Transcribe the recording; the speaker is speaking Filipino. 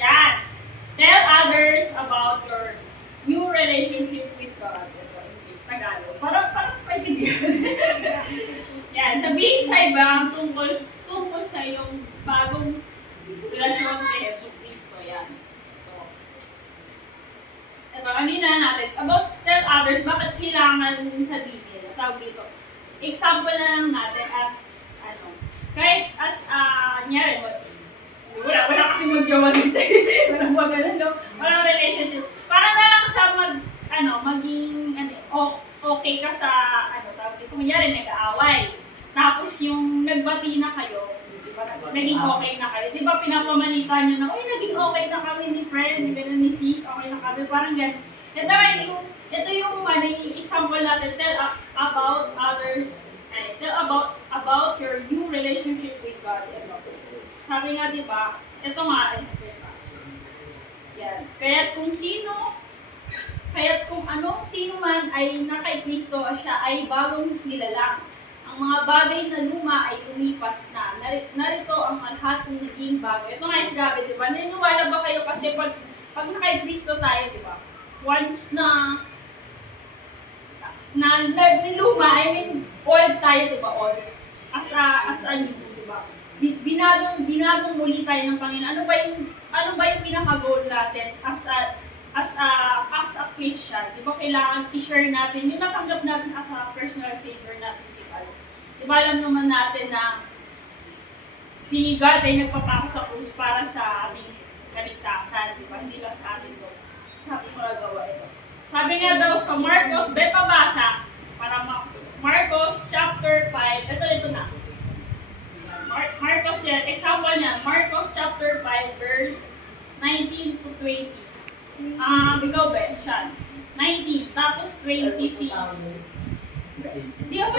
Yan. Tell others about your new relationship with God. Ito, English, Tagalog. Parang mas maintindihan. Yan. Sabihin sa iba tungkol sa iyong bagong relasyon kay Yesu Cristo. Yan. Ito, kanina natin. About tell others, bakit kailangan sabihin? Tawag dito. Example na lang natin as, kahit as, nyari, wala kasi mag-jowa dito. Walang magalan, no? Walang relationship. Para na lang sa maging, okay ka sa, tawag dito, kunyari, nag-aaway. Tapos yung nagbati na kayo, diba, naging okay na kayo. Di ba pinapamanitan nyo na, uy, naging okay na kami ni friend, gano'n ni sis, okay na kami, parang gano'n. Ito yung example natin, tell about others, tell about your new relationship with God. Sabi nga, di ba, ito nga, yan. Kaya kung sino man ay nakay Kristo, siya ay bagong nilalang. Ang mga bagay na luma ay lumipas na. Narito ang lahat ng naging bago. Ito nga is grabe, di ba? Naniniwala ba kayo kasi pag nakay Kristo tayo, di ba? Once na niluma, I mean, old tayo, di ba? Old. As a new, di ba? Binagong muli tayo ng Panginoon. Ano ba yung pinaka-goal natin as a Christian? Di ba kailangan i-share natin yung natanggap natin as a personal savior natin si God. Di ba alam naman natin na si God ay nagpapako sa krus para sa aming kaligtasan, di ba? Hindi lang sa atin to. Sa ating magagawa ito. Sabi nga daw sa Marcos, pabasa para Marcos chapter 5, ito na. Marcos yan, example niya, Marcos chapter 5 verse 19 to 20. Ikaw ba, Sean? 19, tapos 20 si... Di ako